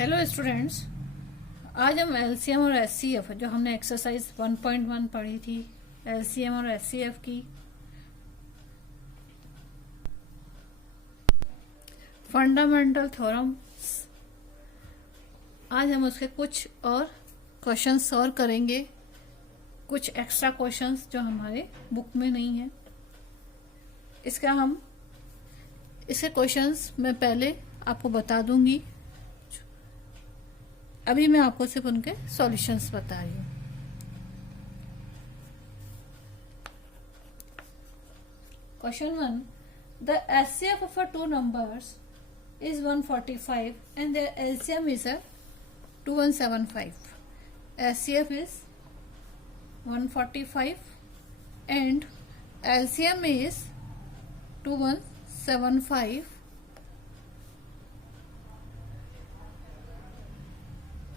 Hello students, आज हम LCM और एचसीएफ जो हमने एक्सरसाइज 1.1 पढ़ी थी, एलसीएम और एचसीएफ की फंडामेंटल थ्योरम्स, आज हम उसके कुछ और क्वेश्चंस सॉल्व करेंगे। कुछ एक्स्ट्रा क्वेश्चंस जो हमारे बुक में नहीं है। इसके क्वेश्चंस मैं पहले आपको बता दूंगी, अभी मैं आपको सिर्फ उनके सॉल्यूशंस बता रही हूँ। Question 1, the HCF of two numbers is 145 and their LCM is a 2175. HCF is 145 and LCM is 2175.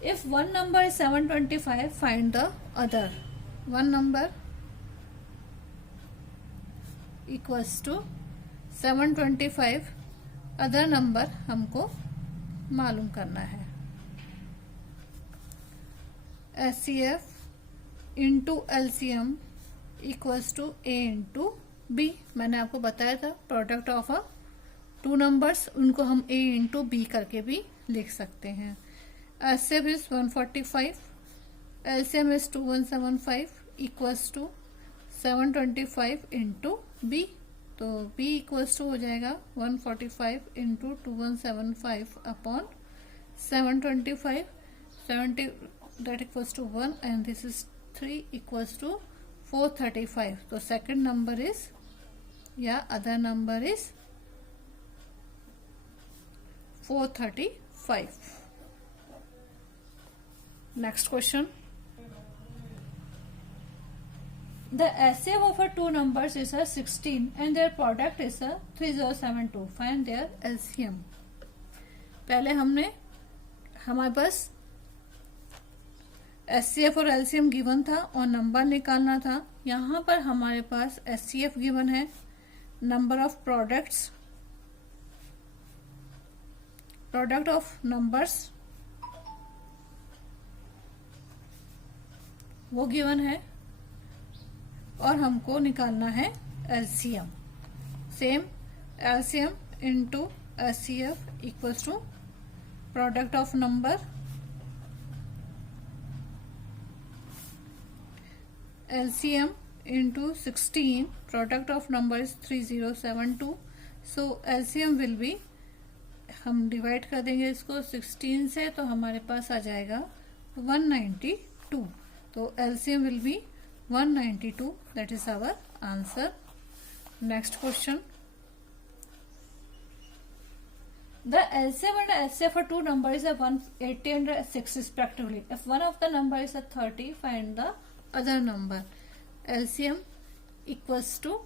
If one number is 725, find the other. One number equals to 725, other number हमको मालूम करना है। HCF into LCM equals to A into B. मैंने आपको बताया था product of a two numbers, उनको हम ए इंटू बी करके भी लिख सकते हैं। HCF is 145, LCM is 2175 equals to 725 into B. तो b इक्वल्स टू हो जाएगा 145 into 2175 upon 725, 70 that equals to 1 and this is 3 equals to 435। तो सेकंड नंबर इज या other number is 435। Next question, the HCF of two numbers is a 16 and their product is a 3072. Find their LCM. पहले हमारे पास HCF और LCM given था और number निकालना था। यहाँ पर हमारे पास HCF गिवन है, number of products, product of numbers वो गिवन है और हमको निकालना है LCM. Same LCM into HCF equals to product of number, LCM into 16, product of number is 3072। So LCM will be, हम डिवाइड कर देंगे इसको 16 से, तो हमारे पास आ जाएगा 192। तो LCM will B 192. That is our answer. Next question. The LCM and HCF for two numbers are 180 and 6 respectively. If one of the number is a 30, find the other number. LCM equals to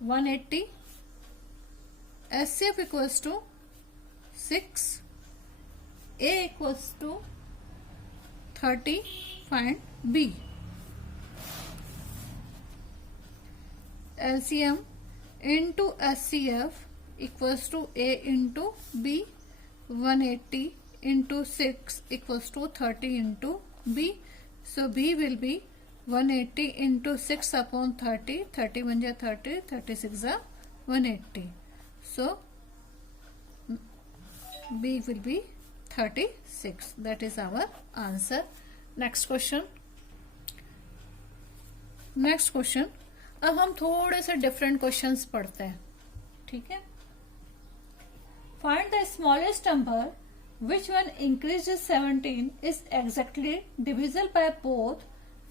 180. HCF equals to 6. A equals to 30. Find B. LCM into HCF equals to A into B. 180 into 6 equals to 30 into B. So B will be 180 into 6 upon 30. 30 1 जा 30, 36 जा 180. So B will be 36. That is our answer. Next question, अब हम थोड़े से different questions पढ़ते हैं, ठीक है। Find the smallest number which one increases 17 is exactly divisible by both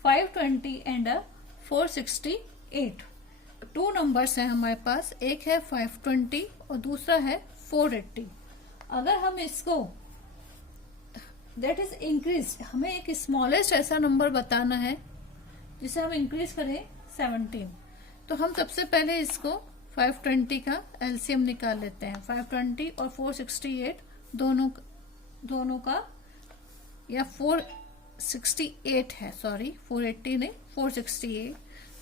520 and 468। Two numbers हैं हमारे पास, एक है 520 और दूसरा है 480। अगर हम इसको दैट इज इंक्रीज, हमें एक स्मॉलेस्ट ऐसा नंबर बताना है जिसे हम इंक्रीज करें 17। तो हम सबसे पहले इसको 520 का एलसीएम निकाल लेते हैं। 520 और 468 दोनों का, या 468 है, सॉरी 480 नहीं, 468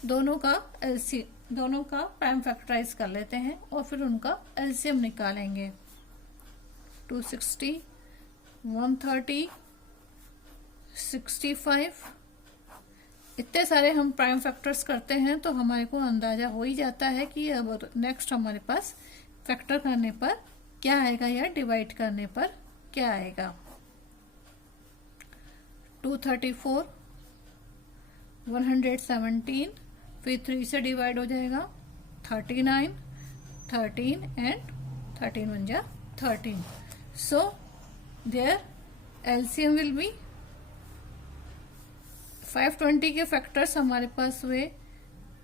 दोनों का प्राइम फैक्टराइज कर लेते हैं और फिर उनका एलसीएम निकालेंगे। 260, 130, 65, इतने सारे हम प्राइम फैक्टर्स करते हैं तो हमारे को अंदाजा हो ही जाता है कि अब नेक्स्ट हमारे पास फैक्टर करने पर क्या आएगा या डिवाइड करने पर क्या आएगा। 234, 117, फिर 3 से डिवाइड हो जाएगा 39, 13 एंड 13 1 जा 13। So there LCM will be 520 के फैक्टर्स हमारे पास हुए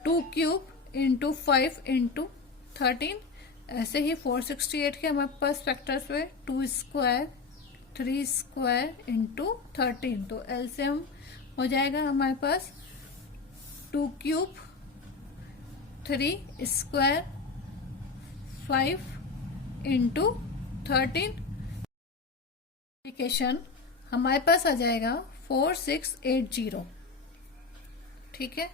2 क्यूब इंटू 5 इंटू 13। ऐसे ही 468 के हमारे पास फैक्टर्स हुए 2 स्क्वायर 3 स्क्वायर इंटू 13। तो एलसीएम हो जाएगा हमारे पास 2 क्यूब 3 स्क्वायर 5 इंटू 13। एप्लीकेशन हमारे पास आ जाएगा 4680। ठीक है,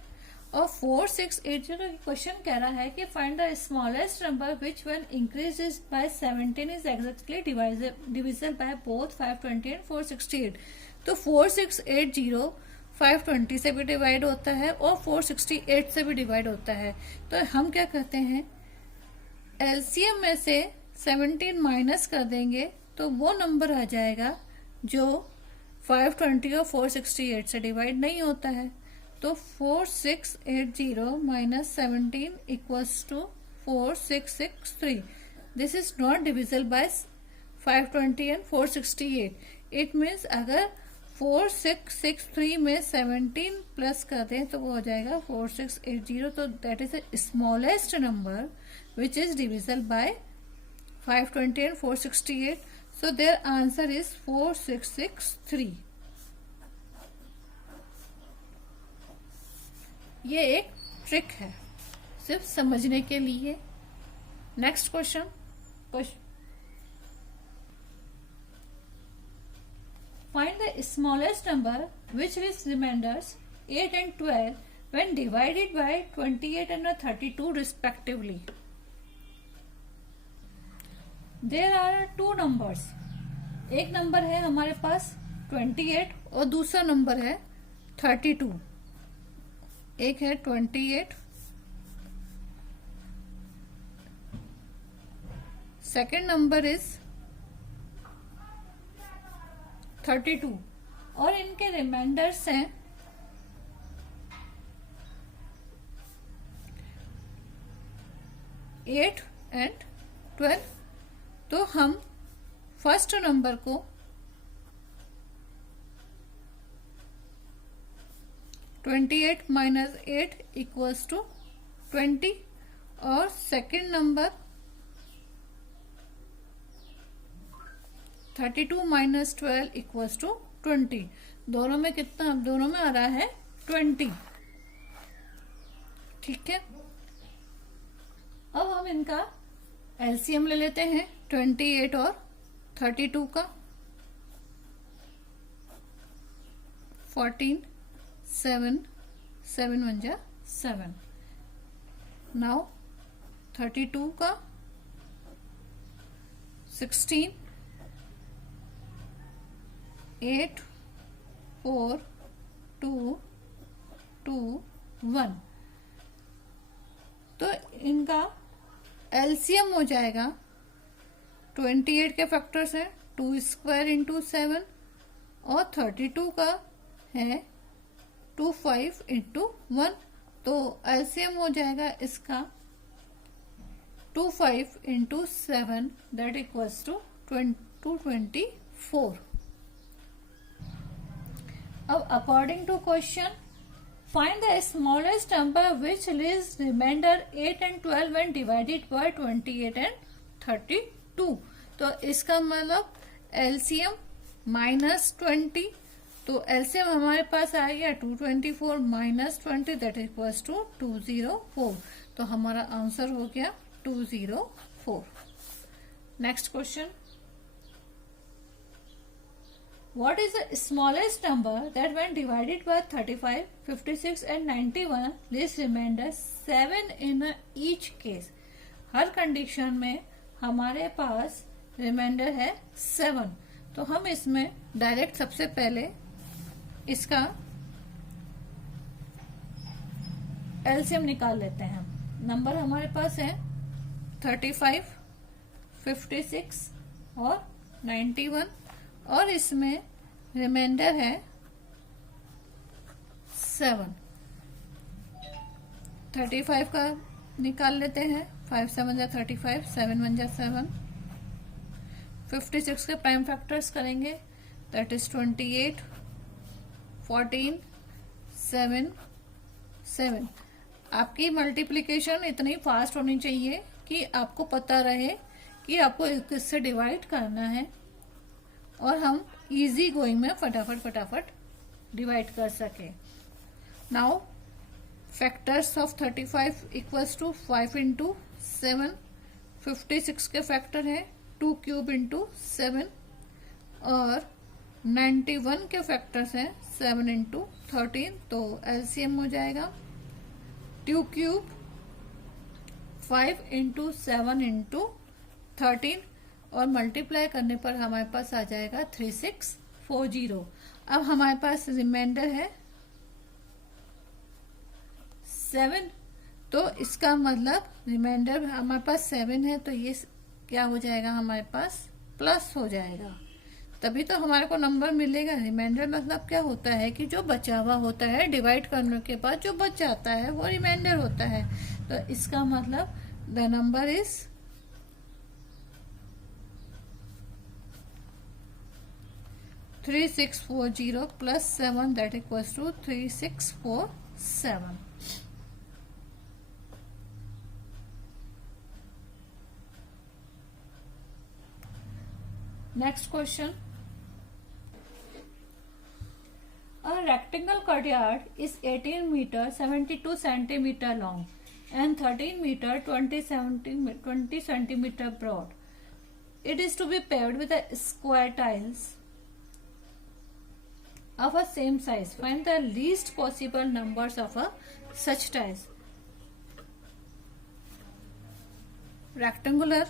और 4680 क्वेश्चन कह रहा है कि find the smallest number which one increases by 17 is exactly divisible by both 520 and 468। तो 4680 520 से भी डिवाइड होता है और 468 से भी डिवाइड होता है। तो हम क्या कहते हैं, एलसीएम में से 17 माइनस कर देंगे तो वो नंबर आ जाएगा जो 520 और 468 से डिवाइड नहीं होता है। तो 4680 minus 17 equals to 4663। This is not divisible by 520 and 468। It means अगर 4663 में 17 प्लस कर दें तो वो हो जाएगा 4680। तो that is the smallest number which is divisible by 520 and 468। So their answer is 4663। ये एक ट्रिक है सिर्फ समझने के लिए। Next question, find the smallest number which is reminders 8 and 12 when divided by 28 and 32 respectively। There are 2 numbers. एक number है हमारे पास 28 और दूसरा नंबर है 32। एक है 28, सेकेंड नंबर इज 32 और इनके रिमाइंडर्स हैं 8 and 12। तो हम फर्स्ट नंबर को 28 माइनस 8 इक्वल्स टू 20 और second number 32 minus 12 equals to 20। दोनों में कितना, दोनों में आ रहा है 20। ठीक है, अब हम इनका एलसीएम ले लेते हैं 28 और 32 का। 14, 7, 7 1 जा 7। नाउ 32 का 16, 8, 4, 2, 2, 1। तो इनका एलसीएम हो जाएगा 28 के फैक्टर्स है 2 स्क्वायर इंटू 7 और 32 का है 2 5 इंटू 1। तो एलसीएम हो जाएगा इसका 2 5 इंटू 7 दैट इक्वल्स टू 224। अब according to question find the smallest number which leaves reminder 8 and 12 when divided by 28 and 32। तो इसका मतलब एलसीएम माइनस 20। तो एलसीएम हमारे पास आ गया 224 माइनस 20 दैट इक्वल्स टू 204। तो हमारा आंसर हो गया 204। Next question, what is the smallest number that when divided by 35, 56 and 91 leaves remainder 7 in each case। Her condition में हमारे पास रिमाइंडर है 7। तो हम इसमें डायरेक्ट सबसे पहले इसका एलसीएम निकाल लेते हैं। नंबर हमारे पास है 35, 56 और 91 और इसमें रिमाइंडर है 7। 35 का निकाल लेते हैं, 5 7 जा 35, 7 1 जा 7। 56 के प्राइम फैक्टर्स करेंगे, दैट इज 28, 14, 7, 7। आपकी मल्टीप्लिकेशन इतनी फास्ट होनी चाहिए कि आपको पता रहे कि आपको किससे डिवाइड करना है और हम इजी गोइंग में फटाफट डिवाइड कर सके। Now factors of 35 equals to 5 into 7। 56 के फैक्टर है 2 क्यूब इंटू 7 और 91 के फैक्टर्स हैं 7 इंटू 13। तो एलसीएम हो जाएगा 2 क्यूब 5 इंटू 7 इंटू 13 और मल्टीप्लाई करने पर हमारे पास आ जाएगा 3640। अब हमारे पास रिमाइंडर है 7। तो इसका मतलब रिमाइंडर हमारे पास 7 है, तो ये क्या हो जाएगा, हमारे पास प्लस हो जाएगा, तभी तो हमारे को नंबर मिलेगा। रिमाइंडर मतलब क्या होता है कि जो बचा हुआ होता है डिवाइड करने के बाद जो बच जाता है वो रिमाइंडर होता है। तो इसका मतलब the number is 3640 plus 7 that equals to 3647। Next question. A rectangle courtyard is 18 meter 72 centimeter long and 13 meter 20 centimeter broad. It is to be paved with a square tiles of a same size. Find the least possible numbers of such tiles. Rectangular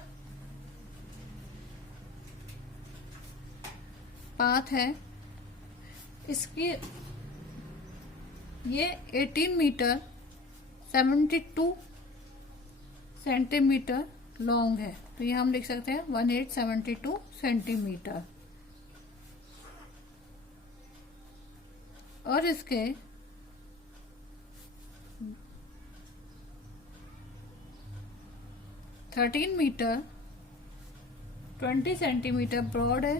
path है, इसकी ये 18 metre 72 centimetre long है, तो ये हम लिख सकते हैं 1872 सेंटीमीटर। और इसके थर्टीन मीटर 20 सेंटीमीटर ब्रॉड है,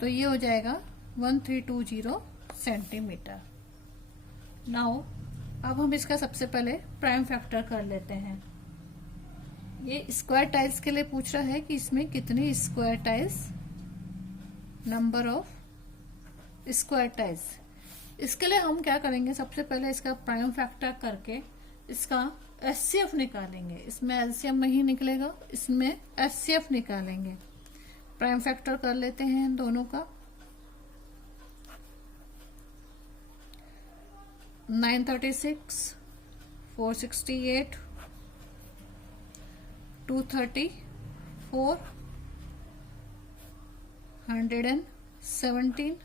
तो ये हो जाएगा 1320 सेंटीमीटर। नाउ अब हम इसका सबसे पहले प्राइम फैक्टर कर लेते हैं। ये स्क्वायर टाइल्स के लिए पूछ रहा है कि इसमें कितनी square tiles, number of square tiles. इसके लिए हम क्या करेंगे, सबसे पहले इसका प्राइम फैक्टर करके इसका एचसीएफ निकालेंगे। इसमें एलसीएम नहीं निकलेगा, इसमें एचसीएफ निकालेंगे। प्राइम फैक्टर कर लेते हैं दोनों का। 936, 468, 234, 117,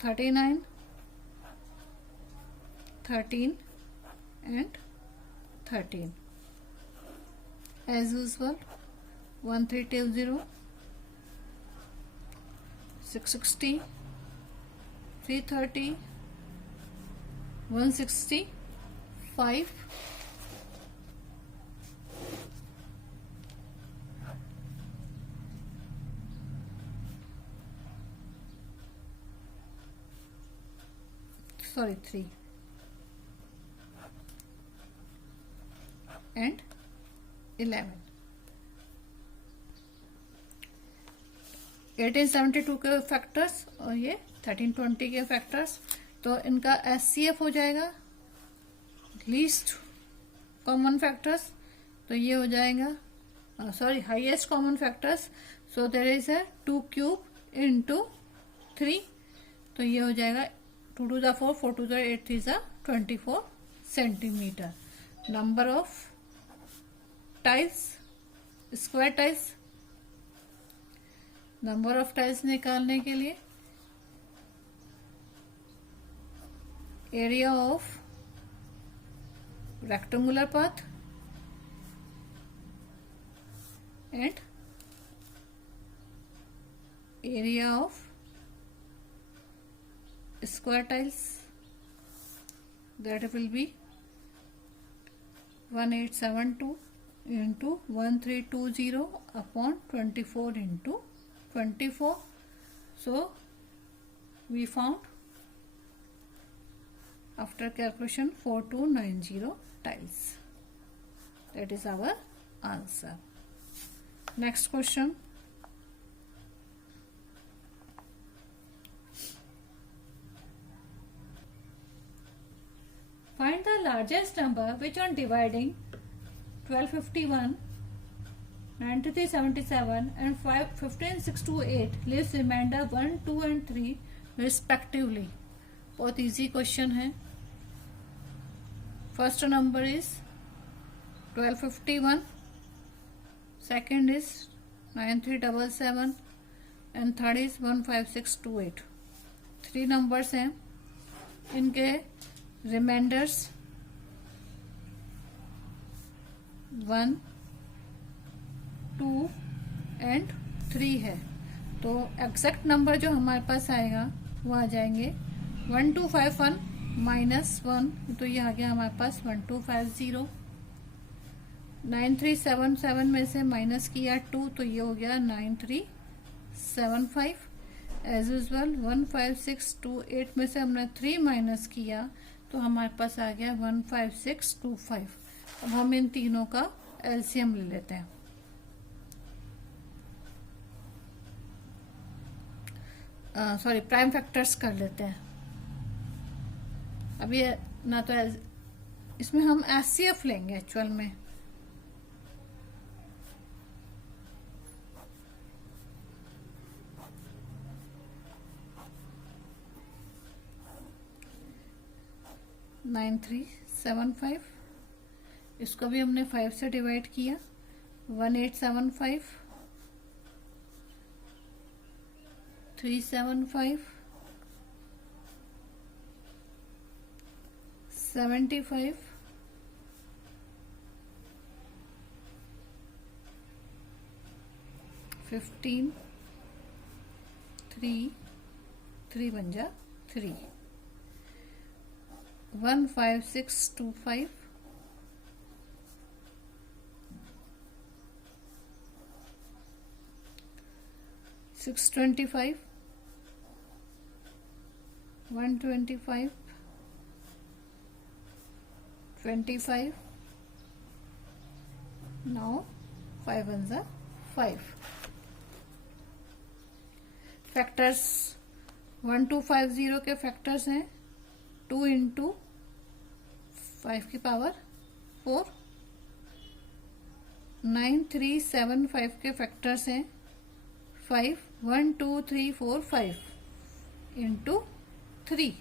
39, 13 and 13. As usual 1320, 660, 330, 165, 3 and 11। 1872 के फैक्टर्स और ये 1320 के फैक्टर्स, तो इनका एचसीएफ हो जाएगा लीस्ट कॉमन फैक्टर्स, तो ये हो जाएगा highest common factors. So there is है 2 क्यूब इंटू 3, तो ये हो जाएगा 2 2 जा 4, 4 2 जा 8, 3 जा 24 centimetre. Number of tiles, square tiles number of tiles निकालने के लिए area of rectangular path and area of square tiles, that will be 1872 into 1320 upon 24 into 24. So we found after calculation 4290 tiles. That is our answer. Next question. Find the largest number which on dividing 1251, 9377 and 15628 leaves remainder 1, 2 and 3 respectively. बहुत easy question है. First number is 1251. Second is 9377 and third is 15628. 3 numbers हैं. इनके reminders 1, 2 and 3 है. तो exact number जो हमारे पास आएगा वो आ जाएंगे 1251 माइनस 1, तो ये आ गया हमारे पास 1250. 9377 में से माइनस किया 2, तो ये हो गया 9375. एज यूजल 15628 में से हमने 3 माइनस किया तो हमारे पास आ गया 15625. अब हम इन तीनों का एलसीएम ले लेते हैं. सॉरी, प्राइम फैक्टर्स कर लेते हैं. अभी ना तो इसमें हम एचसीएफ लेंगे एक्चुअल में. नाइन 9375, इसको भी हमने 5 से डिवाइड किया. 1875, 375, 75, 15, 3 बन जा 3. 15625, 625, 125, 25. Now 5 ones are 5. फैक्टर्स 1250 के फैक्टर्स हैं 2 इंटू 5 की पावर 4. 9375 के फैक्टर्स हैं 5. 1 2 3 4 5 इंटू 3.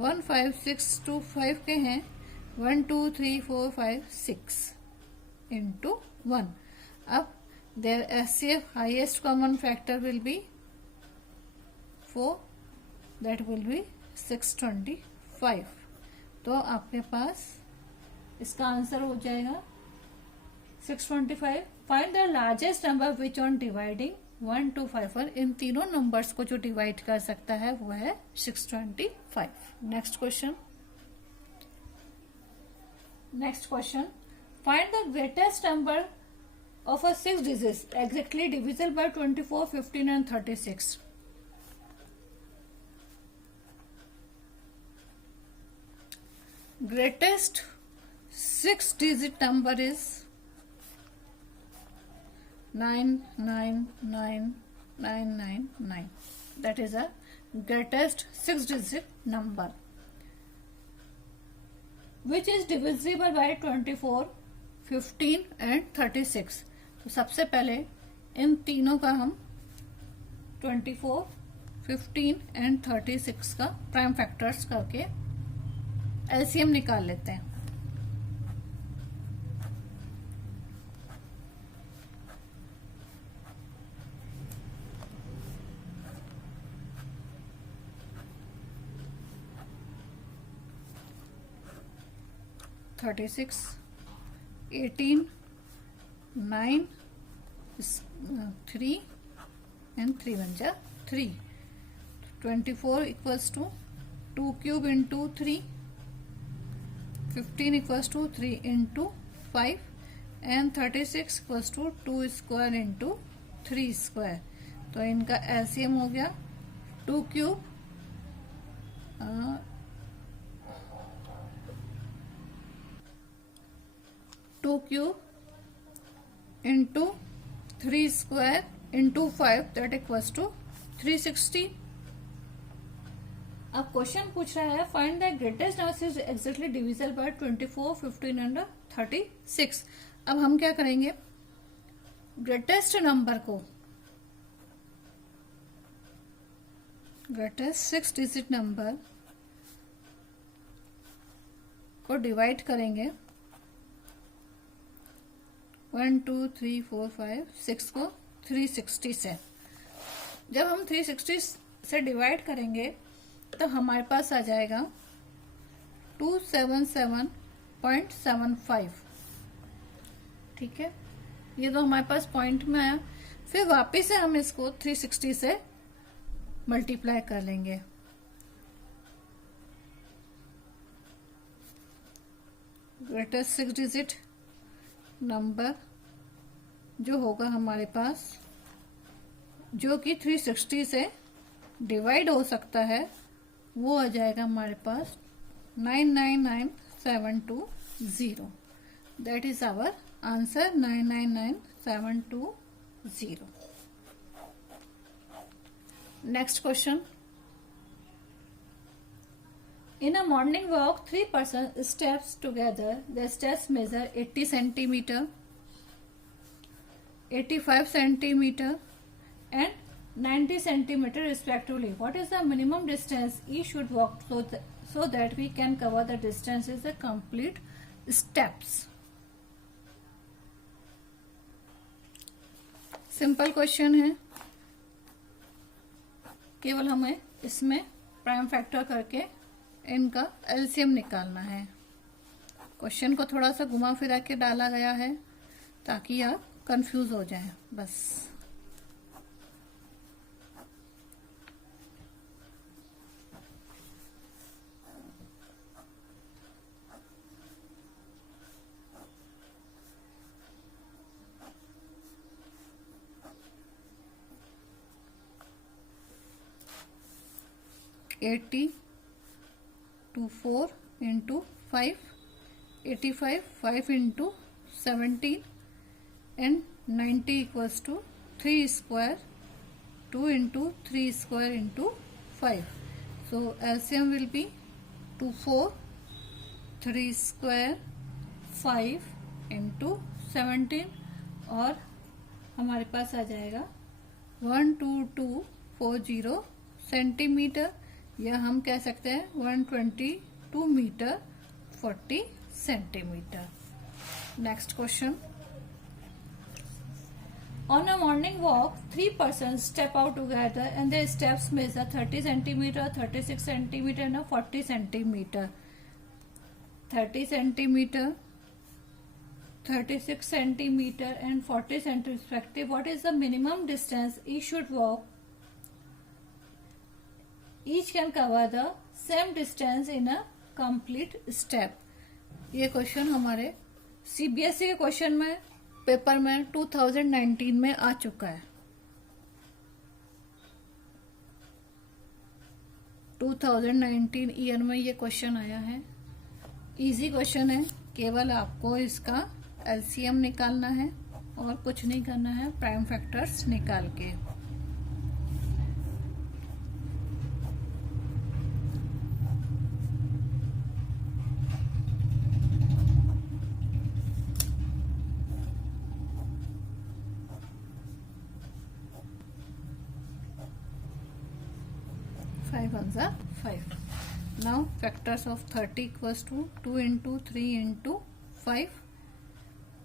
15625 के हैं 1 2 3 4 5 6 इंटू 1. अब their HCF highest common factor will be 4, that will be 625. तो आपके पास इसका आंसर हो जाएगा 625. Find the largest number which on dividing 1 to 5 पर इन तीनों नंबर्स को जो डिवाइड कर सकता है वो है 625. Next question. Find the greatest number of a 6 digits exactly divisible by 24, 15 and 36. Greatest 6-digit number is 999999. That is a greatest 6-digit number which is divisible by 24, 15 and 36. तो सबसे पहले इन तीनों का हम 24, 15 एंड 36 का प्राइम फैक्टर्स करके LCM निकाल लेते हैं. 36, 18, 9, 3 and 3 1 जा 3. 24 equals to 2 cube into 3. 15 equals to 3 into 5 and 36 equals to 2 square into 3 square. तो इनका एलसीएम हो गया 2 cube 2 cube into 3 square into 5 that equals to 360. अब क्वेश्चन पूछ रहा है find the greatest number is exactly divisible by 24, 15 and 36. अब हम क्या करेंगे, ग्रेटेस्ट नंबर को, ग्रेटेस्ट 6 डिजिट नंबर को डिवाइड करेंगे 1 2 3 4 5 6 को 360 से. जब हम 360 से डिवाइड करेंगे तो हमारे पास आ जाएगा 277.75. ठीक है, ये तो हमारे पास पॉइंट में आया. फिर वापस से हम इसको 360 से मल्टीप्लाई कर लेंगे. ग्रेटेस्ट 6 डिजिट नंबर जो होगा हमारे पास, जो कि 360 से डिवाइड हो सकता है, वो आ जाएगा हमारे पास 999720. That is our answer 999720. Next question. In a morning walk, 3 persons steps together. The steps measure 80 centimeter, 85 centimeter, and 90 centimeter respectively. What is the minimum distance each should walk so that we can cover the distance is the complete steps? Simple question है, केवल हमें इसमें prime factor करके इनका LCM निकालना है. Question को थोड़ा सा घुमा फिरा के डाला गया है ताकि आप कंफ्यूज हो जाएं बस. Eighty two 4 into 5, 85 5 into 17 and 90 equals to 3 square 2 into 3 square into 5. So LCM will be 2 4 3 square 5 into 17 और हमारे पास आ जाएगा 12240 सेंटीमीटर, या हम कह सकते हैं 122 metre 40 centimetre. Next question. On a morning walk, 3 persons step out together and their steps measure 30 centimeter, 36 centimeter and 40 centimeter. 30 centimeter, 36 centimeter and 40 centimeter respective. What is the minimum distance each should walk? Each can cover the same distance in a complete step. ये question हमारे CBSE के question में paper में 2019 में आ चुका है. 2019 year में ये क्वेश्चन आया है. इजी क्वेश्चन है, केवल आपको इसका एलसीएम निकालना है और कुछ नहीं करना है, प्राइम फैक्टर्स निकाल के. ones are 5. Now factors of 30 equals to 2 into 3 into 5.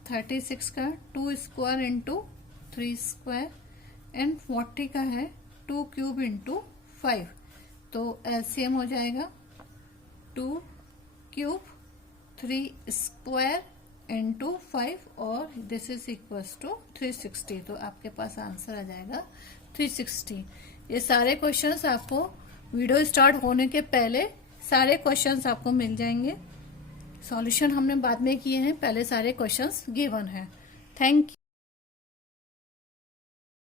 36 का 2 स्क्वायर इंटू 3 स्क्वायर एंड 40 का है 2 क्यूब इंटू 5. तो एलसीएम हो जाएगा 2 क्यूब 3 स्क्वायर इंटू 5 और दिस इज इक्वल्स टू 360। तो आपके पास आंसर आ जाएगा 360। ये सारे क्वेश्चंस आपको वीडियो स्टार्ट होने के पहले सारे क्वेश्चंस आपको मिल जाएंगे। सॉल्यूशन हमने बाद में किए हैं, पहले सारे क्वेश्चंस गिवन है। Thank you.